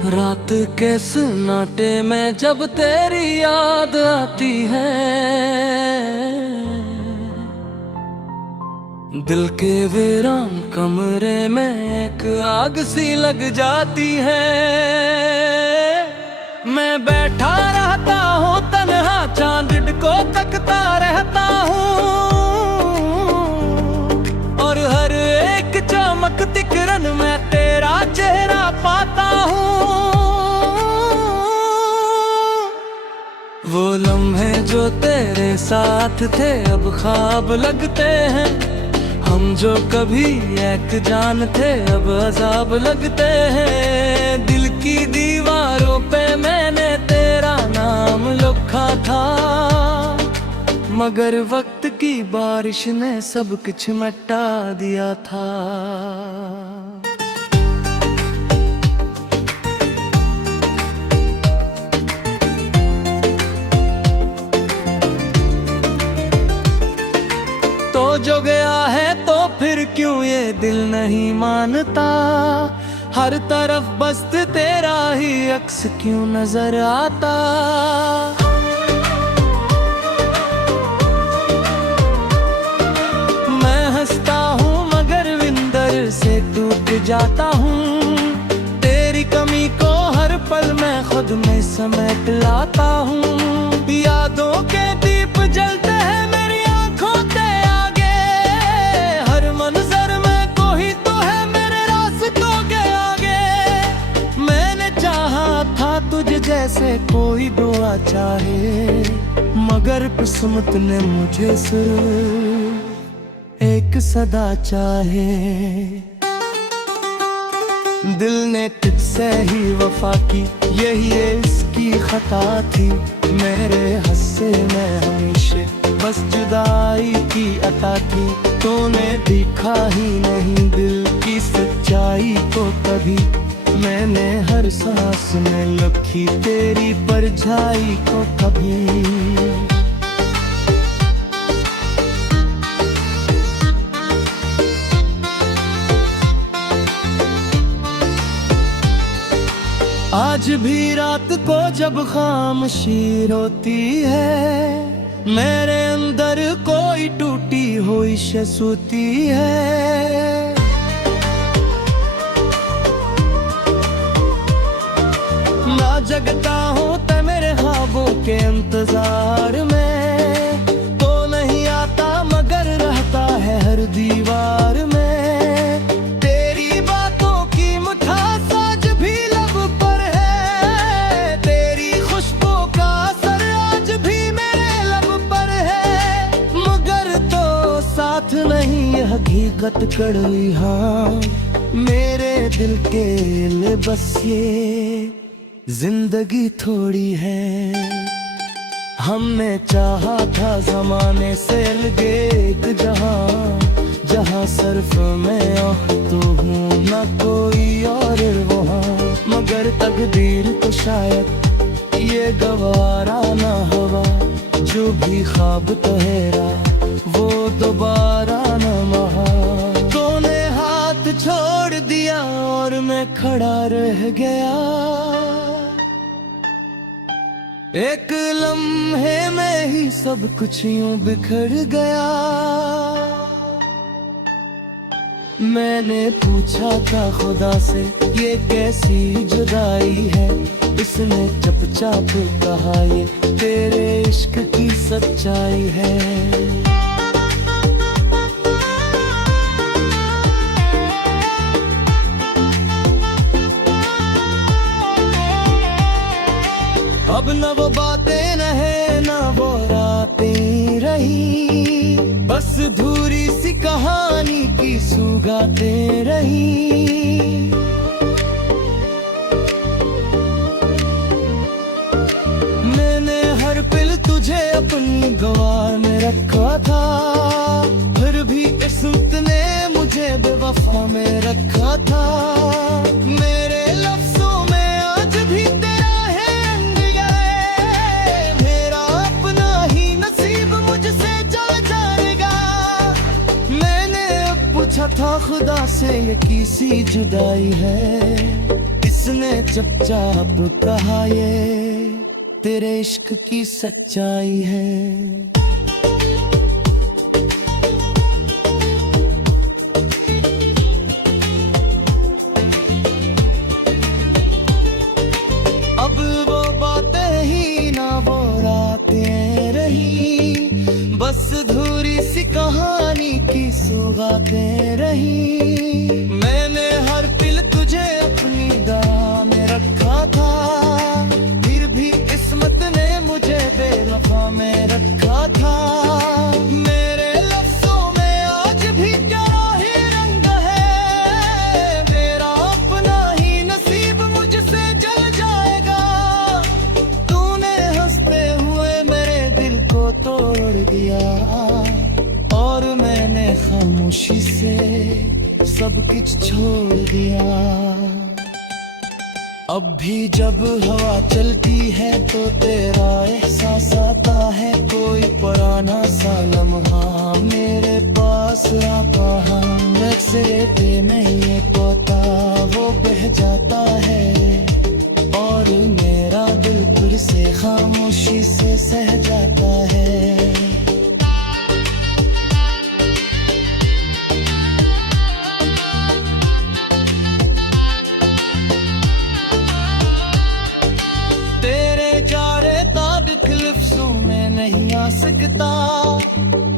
रात के सन्नाटे में जब तेरी याद आती है, दिल के वीरान कमरे में एक आग सी लग जाती है। मैं बैठा रहता हूँ तन्हा, चांद को तकता रहता हूँ, और हर एक चमकती किरण में तेरा चेहरा पाता हूँ। वो लम्हे जो तेरे साथ थे अब ख्वाब लगते हैं, हम जो कभी एक जान थे अब अजाब लगते हैं। दिल की दीवारों पे मैंने तेरा नाम लिखा था, मगर वक्त की बारिश ने सब कुछ मिटा दिया था। तो जो गया है तो फिर क्यों ये दिल नहीं मानता, हर तरफ बस तेरा ही अक्स क्यों नजर आता। मैं हंसता हूँ मगर विंदर से टूट जाता हूँ, तेरी कमी को हर पल मैं खुद में समेट लाता हूँ। यादों के दीप जलते हैं मेरी आंखों के आगे, हर मंजर में कोई तो है मेरे रास्तों के आगे। मैंने चाहा था तुझे जैसे कोई दुआ चाहे, मगर किस्मत ने मुझे सिर्फ एक सदा चाहे। दिल ने तुझसे ही वफा की, यही इसकी खता थी। मेरे हस्से में हमेशा बस जुदाई की अता थी, तूने दिखा ही नहीं दिल की सच्चाई को कभी। मैंने हर सांस में लिखी तेरी परछाई को कभी। आज भी रात को जब खामोशी रोती है, मेरे अंदर कोई टूटी हुई सूती है। ना जगता हूँ ते मेरे ख्वाबों के इंतजार में, तो नहीं आता मगर रहता है हर दीवार में। नहीं हकीकत कड़वी हाँ मेरे दिल के लिए, बस ये जिंदगी थोड़ी है। हमने चाहा था जमाने से लगे एक जहां, जहां सिर्फ मैं और तू हूँ ना कोई और वहाँ। मगर तकदीर को शायद ये गवारा ना हवा, जो भी ख्वाब तोहरा वो दोबारा न महा। तूने हाथ छोड़ दिया और मैं खड़ा रह गया, एक लम्हे में ही सब कुछ यूं बिखर गया। मैंने पूछा था खुदा से ये कैसी जुदाई है, इसने चुपचाप कहा ये तेरे इश्क की सच्चाई है। अब न वो बातें रहे न वो रातें रही, बस धूरी सी कहानी की सुगातें रही। मैंने हर पल तुझे अपनी गवाह में रखा था, फिर भी किस्मत ने मुझे बेवफा में रखा था। मेरे लफ्जों में आज भी था खुदा से ये किसी जुदाई है, इसने चुपचाप कहा ये तेरे इश्क की सच्चाई है। अब वो बातें ही ना वो रातें रही, बस अधूरी सी कहानी की सौगातें रही। मैंने हर पल तुझे अपनी दाह में रखा था, फिर भी किस्मत ने मुझे बेवफा में रखा था। मेरे लफ्जों में आज भी क्या ही रंग है, मेरा अपना ही नसीब मुझसे जल जाएगा। तूने हंसते हुए मेरे दिल को तोड़ दिया, और मैंने खामोशी से सब कुछ छोड़ दिया। अब भी जब हवा चलती है तो तेरा एहसास आता है, कोई पुराना सा लम्हा मेरे पास रहा है। से नहीं ये पोता वो बह जाता है, और मेरा दिल फिर से खामोशी से सह जाता है। नहीं आ सकता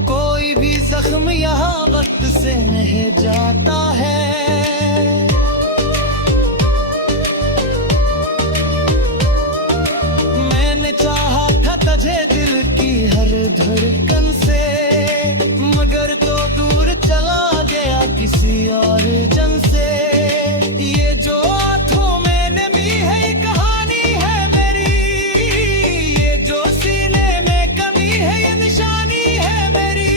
कोई भी जख्म यहाँ वक्त से नहीं जाता है। मैंने चाहा था तुझे दिल की हर धड़कन से, मगर तो दूर चला गया किसी और जन से। ये जो आंखों में नमी है ये कहानी है मेरी, ये जो सीने में कमी है ये निशानी है मेरी।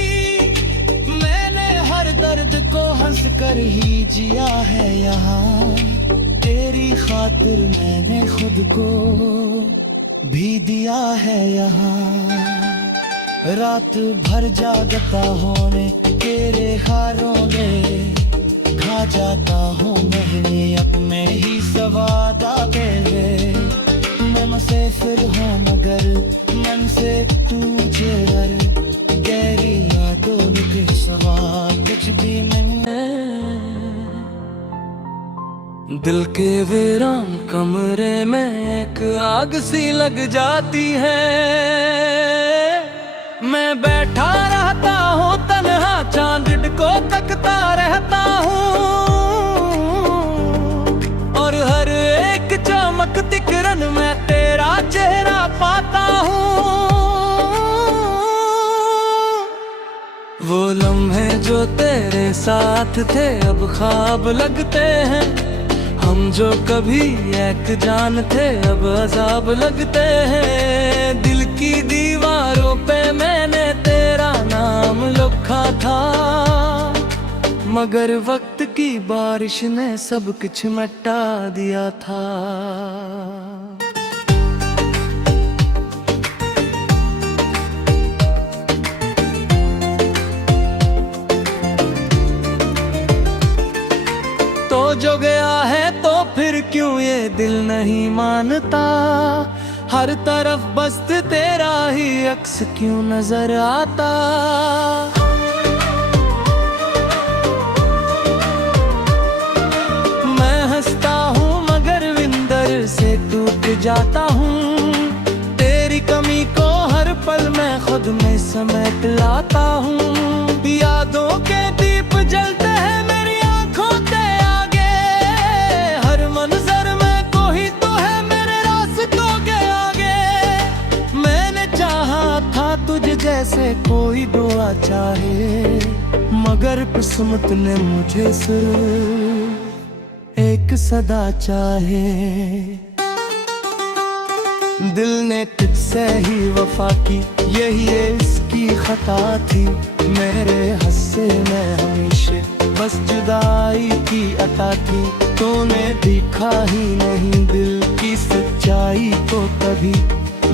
मैंने हर दर्द को हंस कर ही जिया है यहाँ, तेरी खातिर मैंने खुद को भी दिया है यहाँ। रात भर जागता होने तेरे हारों में खा जाता हूँ महीने अपने ही सवाद आगे। मैं मुसाफिर हूँ मगर मन से तुझे डर, गहरी यादों के सवा कुछ भी नहीं। दिल के वीरान कमरे में एक आग सी लग जाती है। मैं बैठा रहता हूँ तन्हा चांद को तकता रहता हूँ, और हर एक चमकती किरण में तेरा चेहरा पाता हूँ। वो लम्हे जो तेरे साथ थे अब ख्वाब लगते हैं, हम जो कभी एक जान थे अब अजाब लगते हैं। दिल की दीवारों पे मैंने तेरा नाम लिखा था, मगर वक्त की बारिश ने सब कुछ मिटा दिया था। तो जो गया है तो फिर क्यों ये दिल नहीं मानता, हर तरफ बस तेरा ही अक्स क्यों नजर आता। मैं हंसता हूँ मगर विंदर से टूट जाता हूँ, तेरी कमी को हर पल मैं खुद में समेट लाता हूँ। यादों के दीप जलते हैं मेरी आंखों के आगे, हर मंजर में कोई तो है मेरे रास्तों के आगे। मैंने चाहा था तुझे जैसे कोई दुआ चाहे, मगर किस्मत ने मुझे सिर्फ एक सदा चाहे। दिल ने तुझसे ही वफा की यही इसकी खता थी, मेरे हस्से में हमेशा बस जुदाई की अता थी। तूने दिखा ही नहीं दिल की सच्चाई को कभी,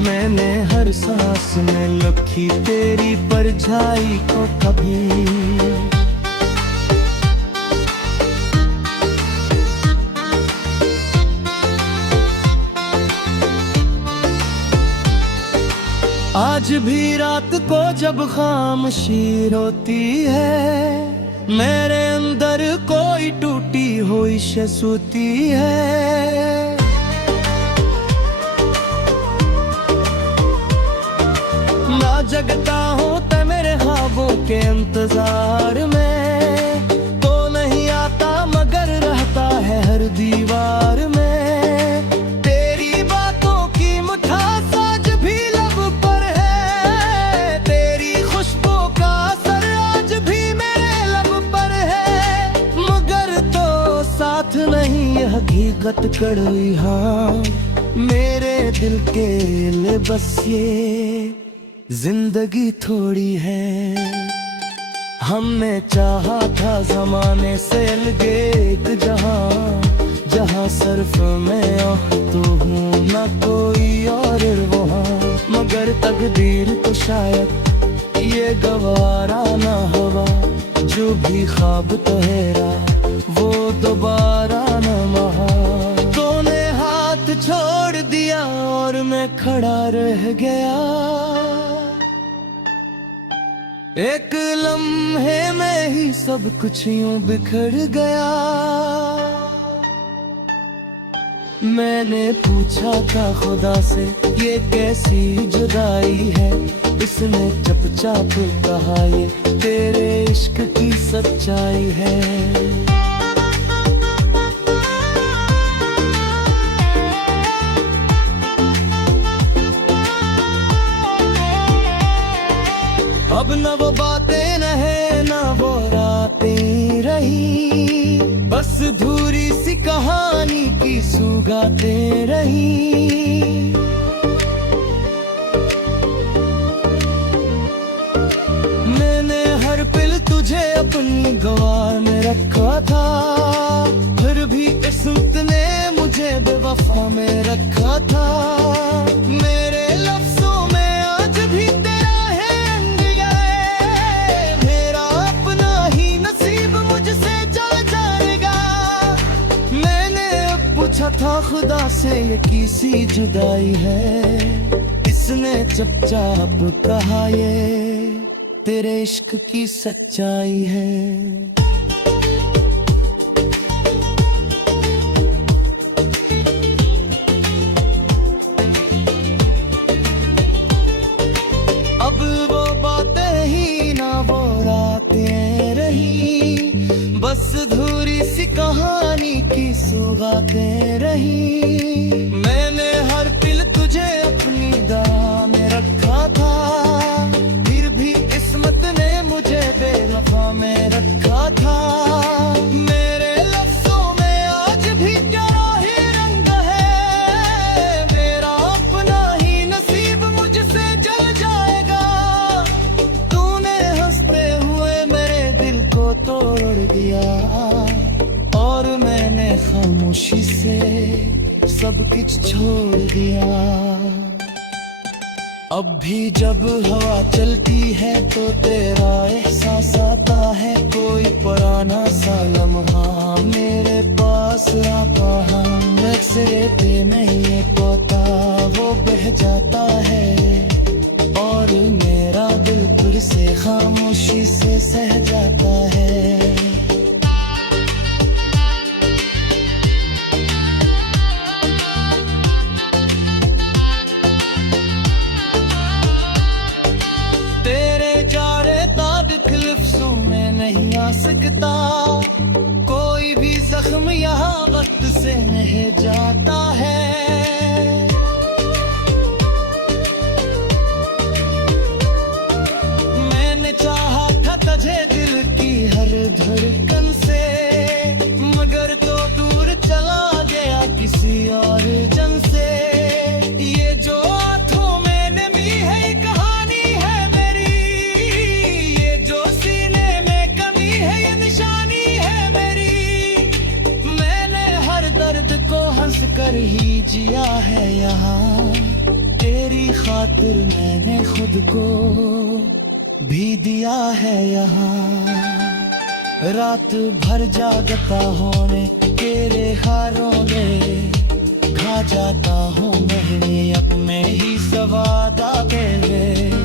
मैंने हर सांस में लिखी तेरी परछाई को कभी। आज भी रात को जब खामोशी रोती है, मेरे अंदर कोई टूटी हुई शे सोती है। ना जगता हूँ ते मेरे ख्वाबों के इंतजार में, तो नहीं आता मगर रहता है हर दीवार में। तेरी बातों की मिठास आज भी लब पर है, तेरी खुशबू का असर आज भी मेरे लब पर है। मगर तो साथ नहीं ये हकीकत कड़वी, हाँ मेरे दिल के लिए बस ये जिंदगी थोड़ी है। हमने चाहा था जमाने से लगे एक जहां, जहां सिर्फ मैं तो हूँ ना कोई और वहाँ। मगर तकदीर तो शायद ये गवारा ना हवा, जो भी ख्वाब तोहरा वो दोबारा न वहा। तूने हाथ छोड़ दिया और मैं खड़ा रह गया, एक लम्हे में ही सब कुछ यूं बिखर गया। मैंने पूछा था खुदा से ये कैसी जुदाई है, इसने चुपचाप कहा ये तेरे इश्क की सच्चाई है। अब न वो बातें न है न वो रातें रही, बस धूरी सी कहानी की सुगातें रही। मैंने हर पल तुझे अपनी गवाह में रखा था, फिर भी किस्मत ने मुझे बेवफा में रखा था। मेरे लफ्जों में आज भी था खुदा से ये किसी जुदाई है, इसने चुपचाप कहा ये तेरे इश्क की सच्चाई है। अब वो बातें ही ना वो रातें रही, बस धूरी सी कहानी की सुगातें रही। मैंने हर पल तुझे अपनी दाह में रखा था, फिर भी किस्मत ने मुझे बेवफा में रखा था। मेरे लफ्जों में आज भी तेरा ही रंग है, मेरा अपना ही नसीब मुझसे जल जाएगा। तूने हंसते हुए मेरे दिल को तोड़ दिया, और मैंने खामोशी से सब कुछ छोड़ दिया। अब भी जब हवा चलती है तो तेरा एहसास आता है, कोई पुराना सा लम्हा मेरे पास रहा। से पे नहीं ये पोता वो बह जाता है, और मेरा दिल फिर से खामोशी से सह जाता है। नहीं आ सकता कोई भी जख्म यहाँ वक्त से नहीं जाता है। मैंने चाहा था तुझे दिल की हर धड़कन से, मगर तो दूर चला गया किसी और जन से। ये जो आंखों में नमी है ये कहानी है मेरी, ये जो सीने में कमी है ये निशानी है मेरी। मैंने हर दर्द को हंस कर ही जिया है यहाँ, तेरी खातिर मैंने खुद को भी दिया है यहाँ। रात भर जागता होने तेरे हारों में खा जाता हूँ मैं अपने ही सवादा के लिए।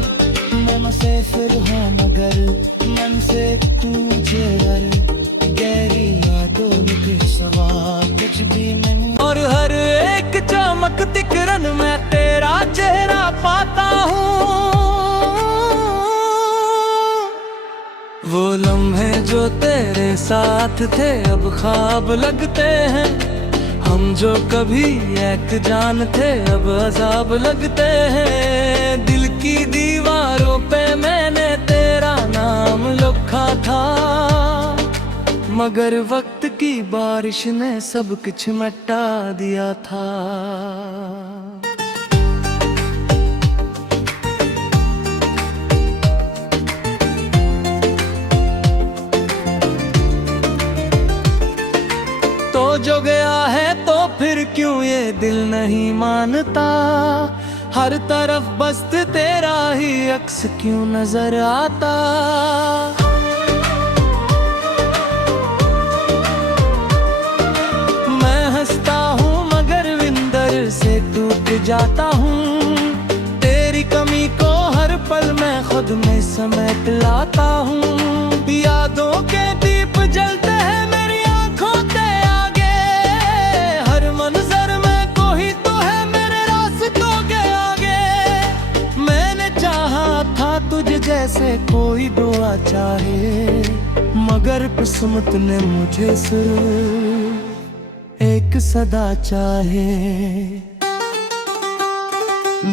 तेरे साथ थे अब ख्वाब लगते हैं, हम जो कभी एक जान थे अब अजाब लगते हैं। दिल की दीवारों पे मैंने तेरा नाम लिखा था, मगर वक्त की बारिश ने सब कुछ मिटा दिया था। तो जो गया है तो फिर क्यों ये दिल नहीं मानता, हर तरफ बस तेरा ही अक्स क्यों नजर आता। मैं हंसता हूँ मगर विंदर से टूट जाता हूँ, तेरी कमी को हर पल मैं खुद में समेट लाता हूँ। यादों के दीप जलते हैं मेरी आंखों के आगे, हर मंजर में कोई तो है मेरे रास्तों के आगे। मैंने चाहा था तुझे जैसे कोई दुआ चाहे, मगर किस्मत ने मुझे सिर्फ एक सदा चाहे।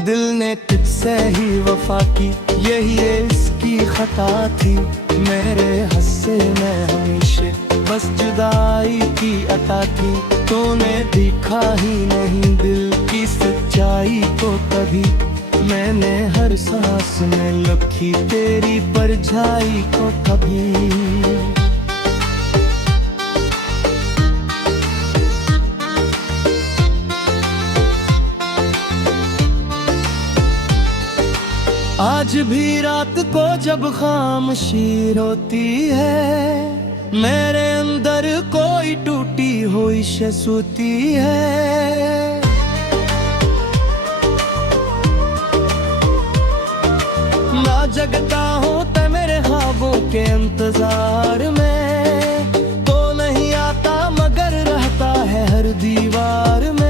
दिल ने तुझसे ही वफा की, यही इसकी खता थी। मेरे हस्से में हमेशा बस जुदाई की अता थी, तूने दिखा ही नहीं दिल की सच्चाई को कभी। मैंने हर सांस में लखी तेरी परछाई को कभी। आज भी रात को जब खामोशी होती है, मेरे अंदर कोई टूटी हुई शे सोती है। ना जगता हूँ ते मेरे ख्वाबों के इंतजार में, तो नहीं आता मगर रहता है हर दीवार में।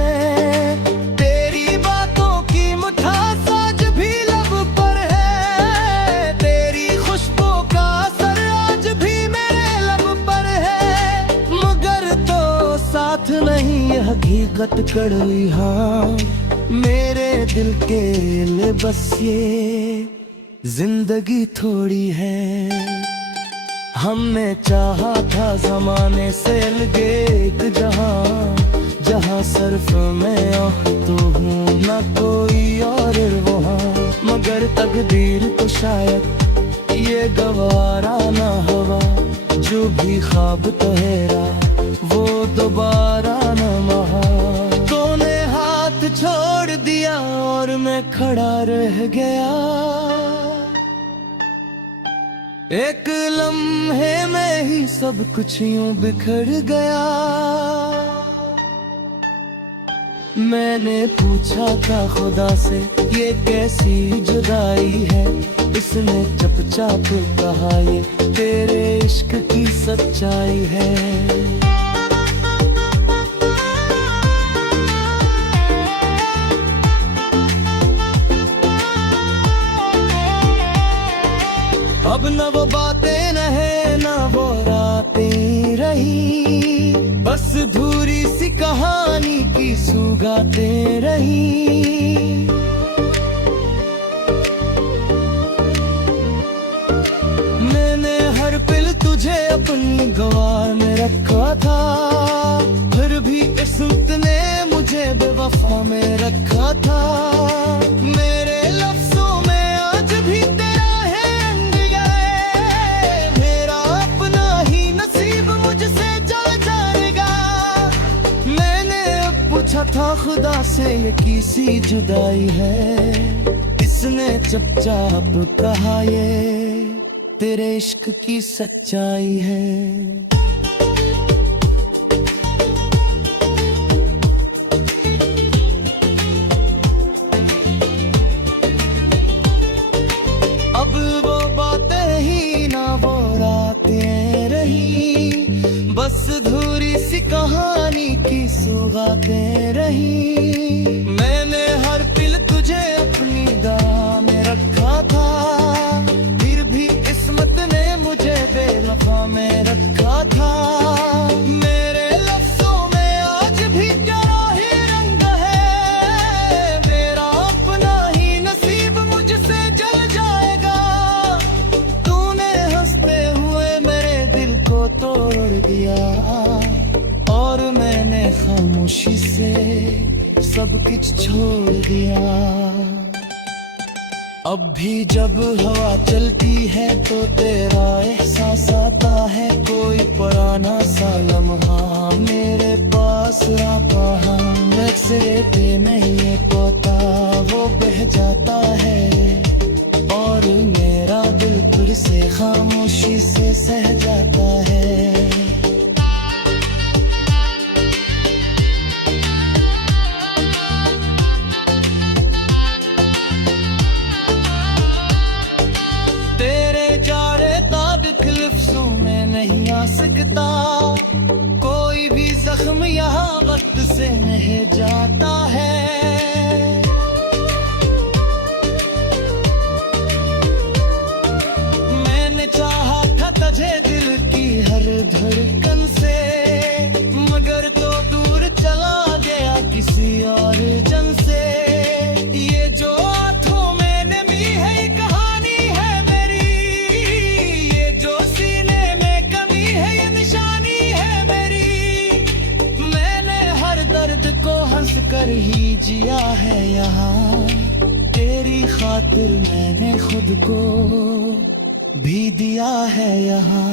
हकीकत कड़वी हाँ मेरे दिल के लिए बस ये जिंदगी थोड़ी है। हमने चाहा था जमाने से लगे एक जहां, जहां सिर्फ मैं और तो हूँ ना कोई और वहाँ। मगर तकदीर तो शायद ये गवारा ना हवा, जो भी ख्वाब तोहरा वो दोबारा न महा। तूने हाथ छोड़ दिया और मैं खड़ा रह गया, एक लम्हे में ही सब कुछ यूं बिखर गया। मैंने पूछा था खुदा से ये कैसी जुदाई है, इसने चुपचाप कहा ये तेरे इश्क की सच्चाई है। अब न वो बातें रहे न वो रातें रही, बस धूरी सी कहानी की सुगातें रही। मैंने हर पल तुझे अपनी गवाह में रखा था, फिर भी किस्मत ने मुझे बेवफा में रखा था। मेरे लफ्जों में आज भी था खुदा से ये किसी जुदाई है, इसने चुपचाप कहा ये तेरे इश्क की सच्चाई है। अब वो बातें ही ना वो रातें रही, बस धूरी सी कहानी की सुगातें रही। मैंने हर पल तुझे अपनी दाह में रखा था, फिर भी किस्मत ने मुझे बेवफा में रखा सब कुछ छोड़ दिया। अब भी जब हवा चलती है तो तेरा एहसास आता है, कोई पुराना सा लम्हा मेरे पास आता है। पे नहीं ये पोता वो बह जाता है, और मेरा दिल फिर से खामोशी से सह जाता है। तेरे जारे ताबिक लिफ्ज़ों में नहीं आ सकता, कोई भी जख्म यहाँ वक्त से नहीं जाता है। मैंने चाहा था तुझे दिल की हर धड़कन से, मगर तो दूर चला गया किसी और जन से। ये जो आँखों में नमी है ये कहानी है मेरी, ये जो सीने में कमी है ये निशानी है मेरी। मैंने हर दर्द को हंस कर ही जिया है यहाँ, तेरी खातिर मैंने खुद को भी दिया है यहाँ।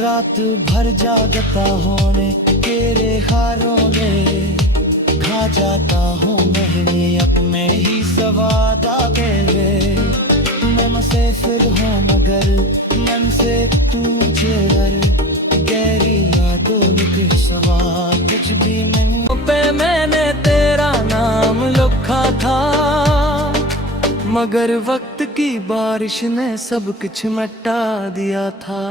रात भर जागता होने तेरे हारों में खा जाता हूँ मैं अपने ही सवादा के। मैं मुसाफिर हूँ मगर मन से तुझे डर, गहरी यादों में कुछ सवाल कुछ भी नहीं पे मैंने तेरा नाम लिखा था, मगर वक्त की बारिश ने सब कुछ मिटा दिया था।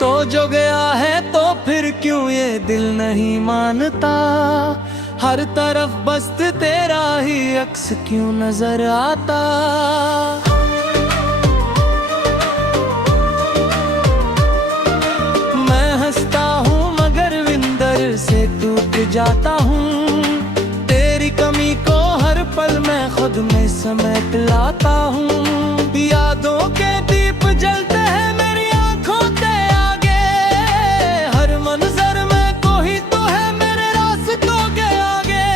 तो जो गया है तो फिर क्यों ये दिल नहीं मानता, हर तरफ बस तेरा ही अक्स क्यों नजर आता। से टूट जाता हूँ, तेरी कमी को हर पल मैं खुद में समेट लाता हूँ। यादों के दीप जलते हैं मेरी आंखों के आगे, हर मंजर में कोई तो है मेरे रास्तों के आगे।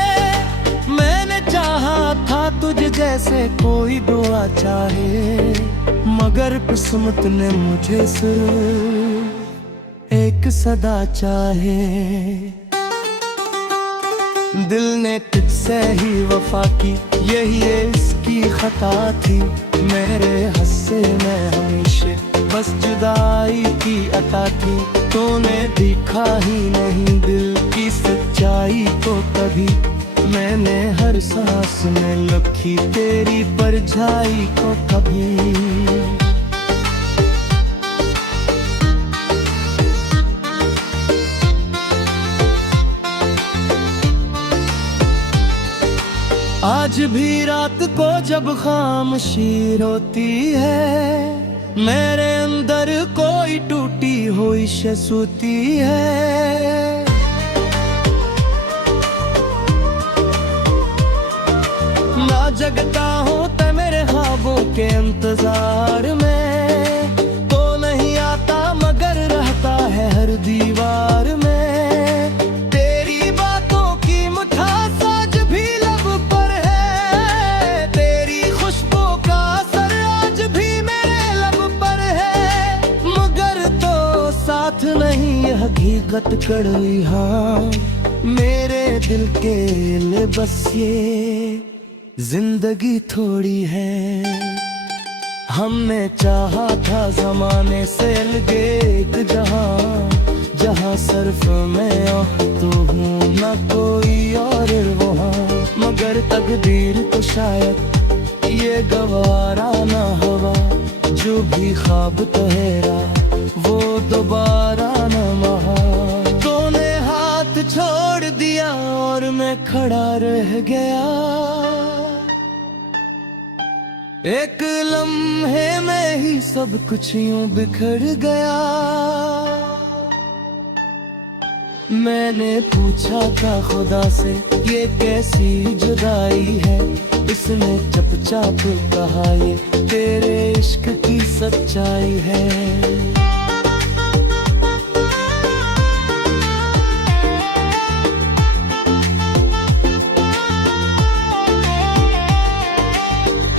मैंने चाहा था तुझे जैसे कोई दुआ चाहे, मगर किस्मत ने मुझे सिर्फ एक सदा चाहे। दिल ने तुझसे ही वफा की, यही इसकी खता थी। मेरे हस्से में हमेशा बस जुदाई की अता थी। तूने दिखा ही नहीं दिल की सच्चाई को कभी, मैंने हर सांस में लिखी तेरी परछाई को कभी। आज भी रात को जब खामोशी रोती है, मेरे अंदर कोई टूटी हुई सोती है। ना जगता हूँ ते मेरे ख्वाबों के इंतजार में, तो नहीं आता मगर रहता है हर दीवार में। हकीकत कड़वी हाँ मेरे दिल के लिए, बस ये जिंदगी थोड़ी है। हमने चाहा था जमाने से अलगे एक जहां, जहां सिर्फ मैं और तू हूँ ना कोई और वहाँ। मगर तकदीर तो शायद ये गवारा ना हुआ, जो भी ख्वाब तोहरा वो दोबारा न महा। तूने हाथ छोड़ दिया और मैं खड़ा रह गया, एक लम्हे में ही सब कुछ यूं बिखर गया। मैंने पूछा था खुदा से ये कैसी जुदाई है, इसने चुपचाप कहा ये तेरे इश्क की सच्चाई है।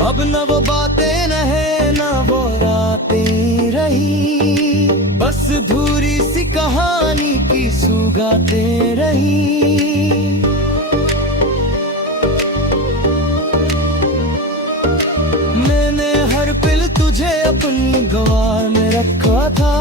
अब न वो बातें रहे न वो रातें रही, बस धूरी सी कहानी की सुगातें रही। मैंने हर पल तुझे अपनी गवाह में रखा था,